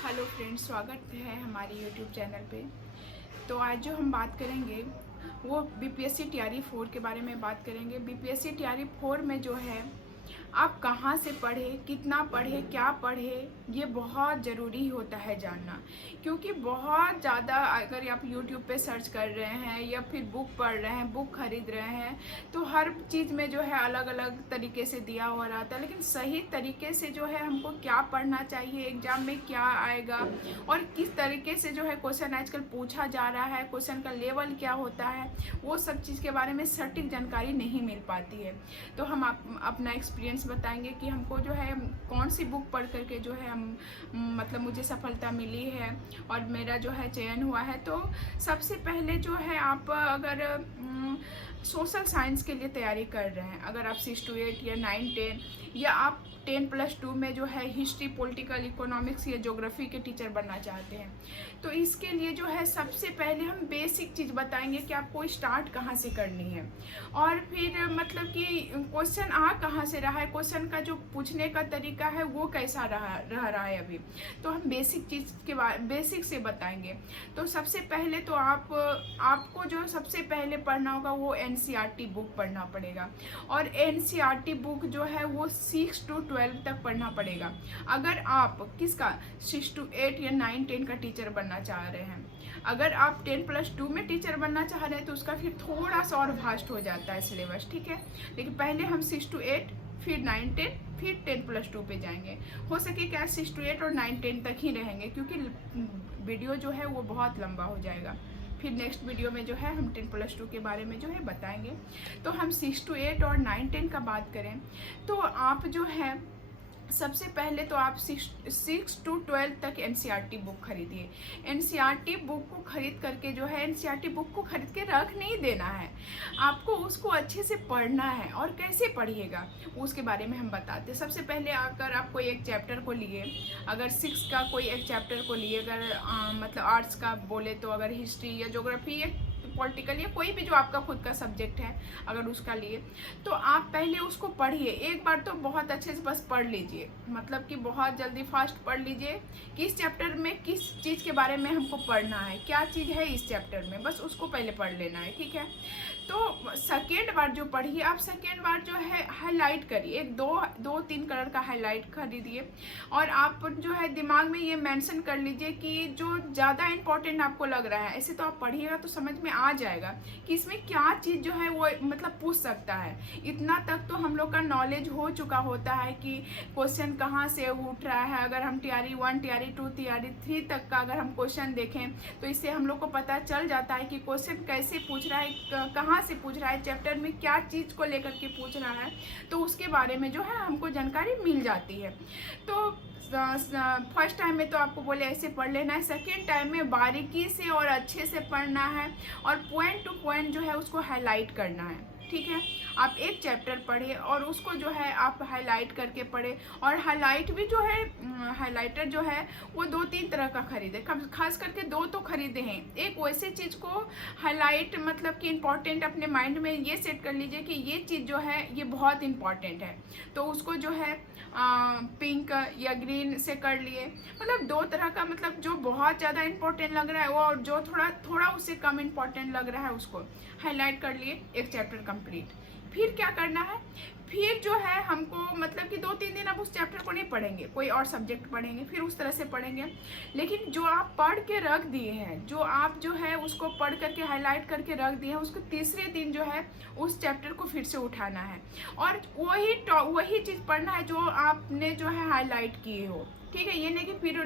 Hello friends, स्वागत है हमारे यूट्यूब चैनल पे। तो आज जो हम बात करेंगे वो बीपीएससी टीआरई 4 के बारे में बात करेंगे। बीपीएससी टीआरई 4 में जो है आप कहाँ से पढ़े, कितना पढ़े, क्या पढ़े, ये बहुत ज़रूरी होता है जानना। क्योंकि बहुत ज़्यादा अगर आप यूट्यूब पे सर्च कर रहे हैं या फिर बुक पढ़ रहे हैं, बुक खरीद रहे हैं, तो हर चीज़ में जो है अलग अलग तरीके से दिया हुआ रहता है। लेकिन सही तरीके से जो है हमको क्या पढ़ना चाहिए, एग्ज़ाम में क्या आएगा और किस तरीके से जो है क्वेश्चन आजकल पूछा जा रहा है, क्वेश्चन का लेवल क्या होता है, वो सब चीज़ के बारे में सटीक जानकारी नहीं मिल पाती है। तो हम अपना एक्सपीरियंस बताएंगे कि हमको जो है कौन सी बुक पढ़ करके जो है हम मतलब मुझे सफलता मिली है और मेरा जो है चयन हुआ है। तो सबसे पहले जो है आप अगर सोशल साइंस के लिए तैयारी कर रहे हैं, अगर आप 6 to 8 या 9 10 या आप 10+2 में जो है हिस्ट्री, पॉलिटिकल, इकोनॉमिक्स या ज्योग्राफी के टीचर बनना चाहते हैं, तो इसके लिए जो है सबसे पहले हम बेसिक चीज़ बताएंगे कि आपको स्टार्ट कहाँ से करनी है और फिर मतलब कि क्वेश्चन आ कहाँ से रहा है, क्वेश्चन का जो पूछने का तरीका है वो कैसा रह रहा है अभी। तो हम बेसिक चीज़ के बेसिक से बताएंगे। तो सबसे पहले तो आपको जो सबसे पहले पढ़ना होगा वो एनसीईआरटी बुक पढ़ना पड़ेगा। और एनसीईआरटी बुक जो है वो 6 to 12 तक पढ़ना पड़ेगा। अगर आप किसका 6 to 8 या 9 10 का टीचर बनना चाह रहे हैं, अगर आप 10+2 में टीचर बनना चाह रहे हैं तो उसका फिर थोड़ा सा और वास्ट हो जाता है सिलेबस, ठीक है। लेकिन पहले हम 6 to 8, फिर 9 10, फिर 10+2 पे जाएंगे। हो सके क्या 6 to 8 और 9 10 तक ही रहेंगे, क्योंकि वीडियो जो है वो बहुत लंबा हो जाएगा। फिर नेक्स्ट वीडियो में जो है हम 10+2 के बारे में जो है बताएंगे। तो हम 6 to 8 और 9 10 का बात करें तो आप जो है सबसे पहले तो आप 6 to 12 तक एनसीईआरटी बुक खरीदिए। एनसीईआरटी बुक को खरीद करके जो है एनसीईआरटी बुक को खरीद के रख नहीं देना है, आपको उसको अच्छे से पढ़ना है। और कैसे पढ़िएगा उसके बारे में हम बताते हैं। सबसे पहले अगर आप कोई एक चैप्टर को लिए, अगर 6 का कोई एक चैप्टर को लिए, अगर मतलब आर्ट्स का बोले तो अगर हिस्ट्री या ज्योग्राफी या पॉलिटिकल या कोई भी जो आपका खुद का सब्जेक्ट है अगर उसका लिए, तो आप पहले उसको पढ़िए। एक बार तो बहुत अच्छे से बस पढ़ लीजिए, मतलब कि बहुत जल्दी फास्ट पढ़ लीजिए कि इस चैप्टर में किस चीज़ के बारे में हमको पढ़ना है, क्या चीज़ है इस चैप्टर में, बस उसको पहले पढ़ लेना है, ठीक है। तो सेकेंड बार जो पढ़िए, आप सेकेंड बार जो है हाईलाइट करिए, एक दो तीन कलर का हाईलाइट खरीदिए और आप जो है दिमाग में ये मेंशन कर लीजिए कि जो ज़्यादा इंपॉर्टेंट आपको लग रहा है। ऐसे तो आप पढ़िएगा तो समझ में आ जाएगा कि इसमें क्या चीज़ जो है वो मतलब पूछ सकता है। इतना तक तो हम लोग का नॉलेज हो चुका होता है कि क्वेश्चन कहाँ से उठ रहा है। अगर हम टीआरई 1, टीआरई 2, टीआरई 3 तक का अगर हम क्वेश्चन देखें तो इससे हम लोग को पता चल जाता है कि क्वेश्चन कैसे पूछ रहा है, कहाँ से पूछ रहा है, चैप्टर में क्या चीज़ को लेकर के पूछ रहा है, तो उसके बारे में जो है हमको जानकारी मिल जाती है। तो फर्स्ट टाइम में तो आपको बोले ऐसे पढ़ लेना है, सेकेंड टाइम में बारीकी से और अच्छे से पढ़ना है और पॉइंट टू पॉइंट जो है उसको हाईलाइट करना है, ठीक है। आप एक चैप्टर पढ़े और उसको जो है आप हाईलाइट करके पढ़े। और हाईलाइट भी जो है हाईलाइटर जो है वो 2-3 तरह का खरीदे, खास करके 2 तो खरीदे हैं। एक वैसे चीज़ को हाईलाइट मतलब कि इम्पॉर्टेंट अपने माइंड में ये सेट कर लीजिए कि ये चीज़ जो है ये बहुत इम्पॉर्टेंट है, तो उसको जो है पिंक या ग्रीन से कर लिए। मतलब 2 तरह का, मतलब जो बहुत ज़्यादा इम्पोर्टेंट लग रहा है वो, और जो थोड़ा उससे कम इम्पोर्टेंट लग रहा है उसको हाईलाइट कर लिए। एक चैप्टर कंप्लीट। फिर क्या करना है, फिर जो है हमको मतलब कि 2-3 दिन अब उस चैप्टर को नहीं पढ़ेंगे, कोई और सब्जेक्ट पढ़ेंगे, फिर उस तरह से पढ़ेंगे। लेकिन जो आप पढ़ के रख दिए हैं, जो आप जो है उसको पढ़ करके हाईलाइट करके रख दिए हैं, उसको तीसरे दिन जो है उस चैप्टर को फिर से उठाना है और वही चीज़ पढ़ना है जो आपने जो है हाईलाइट किए हो, ठीक है। ये नहीं कि फिर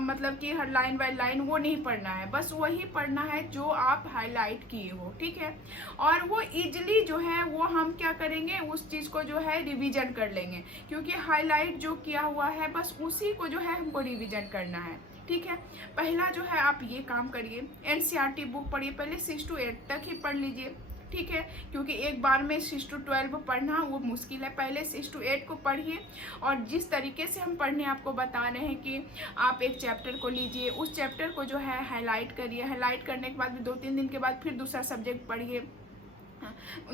मतलब कि हर लाइन बाय लाइन वो नहीं पढ़ना है, बस वही पढ़ना है जो आप हाईलाइट किए हो, ठीक है। और वो इजली जो है वो हम क्या करेंगे, उस चीज़ को जो है रिवीजन कर लेंगे, क्योंकि हाईलाइट जो किया हुआ है बस उसी को जो है हमको रिवीजन करना है, ठीक है। पहला जो है आप ये काम करिए, एनसीईआरटी बुक पढ़िए, पहले 6 to 8 तक ही पढ़ लीजिए, ठीक है। क्योंकि एक बार में 6 to 12 पढ़ना वो मुश्किल है, पहले 6 to 8 को पढ़िए। और जिस तरीके से हम पढ़ने आपको बता रहे हैं कि आप एक चैप्टर को लीजिए, उस चैप्टर को जो है हाईलाइट करिए, हाईलाइट करने के बाद भी 2-3 दिन के बाद फिर दूसरा सब्जेक्ट पढ़िए,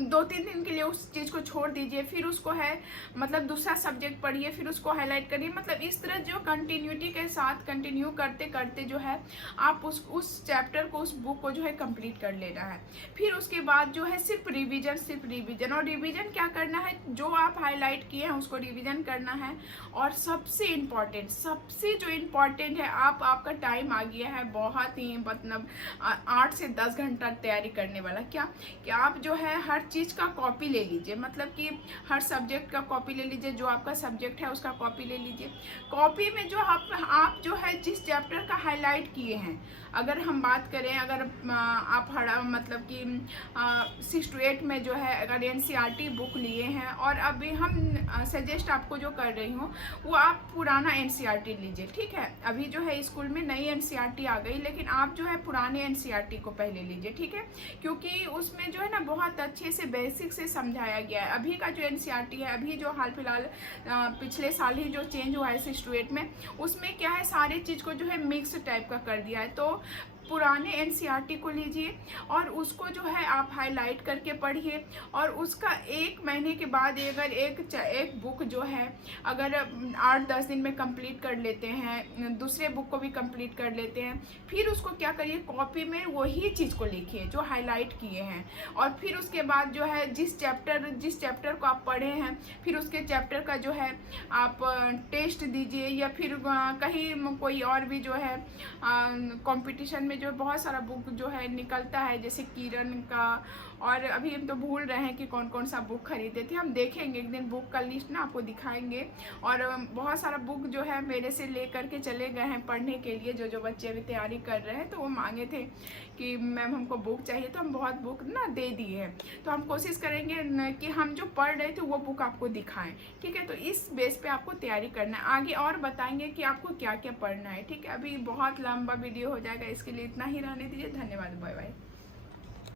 2-3 दिन के लिए उस चीज़ को छोड़ दीजिए, फिर उसको है मतलब दूसरा सब्जेक्ट पढ़िए, फिर उसको हाईलाइट करिए। मतलब इस तरह जो कंटिन्यूटी के साथ कंटिन्यू करते करते जो है आप उस चैप्टर को, उस बुक को जो है कंप्लीट कर लेना है। फिर उसके बाद जो है सिर्फ रिवीजन और रिवीजन क्या करना है, जो आप हाईलाइट किए हैं उसको रिवीजन करना है। और सबसे जो इम्पोर्टेंट है, आपका टाइम आ गया है बहुत ही मतलब 8 से 10 घंटा तैयारी करने वाला। क्या कि आप जो है हर चीज़ का कॉपी ले लीजिए, मतलब कि हर सब्जेक्ट का कॉपी ले लीजिए, जो आपका सब्जेक्ट है उसका कॉपी ले लीजिए। कॉपी में जो आप जो है जिस चैप्टर का हाईलाइट किए हैं, अगर हम बात करें, अगर आप मतलब कि 6 to 8 में जो है अगर NCERT बुक लिए हैं, और अभी हम सजेस्ट आपको जो कर रही हूँ वो आप पुराना NCERT लीजिए, ठीक है। अभी जो है स्कूल में नई NCERT आ गई, लेकिन आप जो है पुराने NCERT को पहले लीजिए, ठीक है, क्योंकि उसमें जो है ना बहुत अच्छे से बेसिक से समझाया गया है। अभी का जो NCERT है, अभी जो हाल फिलहाल पिछले साल ही जो चेंज हुआ है 6 to 8 में, उसमें क्या है सारी चीज़ को जो है मिक्स टाइप का कर दिया है। तो पुराने NCERT को लीजिए और उसको जो है आप हाईलाइट करके पढ़िए, और उसका 1 महीने के बाद अगर एक बुक जो है अगर 8-10 दिन में कंप्लीट कर लेते हैं, दूसरे बुक को भी कंप्लीट कर लेते हैं, फिर उसको क्या करिए, कॉपी में वही चीज़ को लिखिए जो हाईलाइट किए हैं। और फिर उसके बाद जो है जिस चैप्टर को आप पढ़े हैं, फिर उसके चैप्टर का जो है आप टेस्ट दीजिए, या फिर कहीं कोई और भी जो है कंपटीशन में जो बहुत सारा बुक जो है निकलता है, जैसे किरण का, और अभी हम तो भूल रहे हैं कि कौन कौन सा बुक खरीदे थे। हम देखेंगे एक दिन बुक का लिस्ट ना आपको दिखाएंगे। और बहुत सारा बुक जो है मेरे से ले करके चले गए हैं पढ़ने के लिए, जो बच्चे अभी तैयारी कर रहे हैं, तो वो मांगे थे कि मैम हमको बुक चाहिए, तो हम बहुत बुक ना दे दिए हैं। तो हम कोशिश करेंगे कि हम जो पढ़ रहे थे वो बुक आपको दिखाएं, ठीक है। तो इस बेस पे आपको तैयारी करना है, आगे और बताएंगे कि आपको क्या क्या पढ़ना है, ठीक है। अभी बहुत लंबा वीडियो हो जाएगा, इसके लिए इतना ही रहने दीजिए। धन्यवाद, बाय बाय।